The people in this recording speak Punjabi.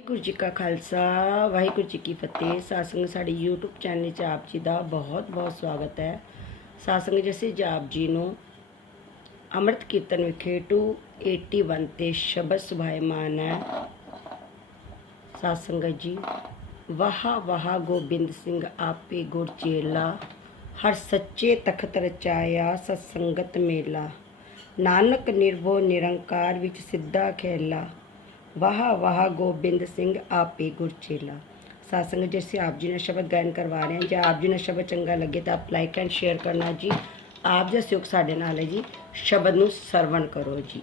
ਵਾਹਿਗੁਰੂ ਜੀ ਕਾ ਖਾਲਸਾ, ਵਾਹਿਗੁਰੂ ਜੀ ਕੀ ਫਤਿਹ। ਸਾਸੰਗ ਸਾਡੇ YouTube ਚੈਨਲ 'ਚ ਆਪ ਜੀ ਦਾ ਬਹੁਤ ਬਹੁਤ ਸਵਾਗਤ ਹੈ। ਸਾਸੰਗ ਜਸੇ ਜੀ ਆਪ ਜੀ ਨੂੰ ਅੰਮ੍ਰਿਤ ਕੀਰਤਨ ਵਿਖੇ 281 ਤੇ ਸ਼ਬਦ ਸੁਭਾਇਮਾਨ ਹੈ। ਸਾਸੰਗਤ ਜੀ, ਵਾਹ ਵਾਹ ਗੋਬਿੰਦ ਸਿੰਘ ਆਪੇ ਗੁਰ ਚੇਲਾ, ਹਰ ਸੱਚੇ ਤਖਤ ਰਚਾਇਆ ਸਤਸੰਗਤ ਮੇਲਾ। ਨਾਨਕ ਨਿਰਭਉ ਨਿਰੰਕਾਰ ਵਿੱਚ ਸਿੱਧਾ ਖੇਲਾ ਵਾਹ ਵਾਹ ਗੋਬਿੰਦ ਸਿੰਘ ਆਪੇ ਗੁਰਚੇਲਾ। ਸਾਸੰਗ ਜਿਸੇ ਆਪ ਜੀ ਨੇ ਸ਼ਬਦ ਗਾਇਨ ਕਰਵਾ ਰਹੇ ਹਾਂ, ਜੇ ਆਪ ਜੀ ਨੂੰ ਸ਼ਬਦ ਚੰਗਾ ਲੱਗੇ ਤਾਂ ਆਪ ਲਾਈਕ ਐਂਡ ਸ਼ੇਅਰ ਕਰਨਾ ਜੀ। ਆਪ ਦਾ ਸਹਿਯੋਗ ਸਾਡੇ ਨਾਲ ਹੈ ਜੀ। ਸ਼ਬਦ ਨੂੰ ਸਰਵਣ ਕਰੋ ਜੀ।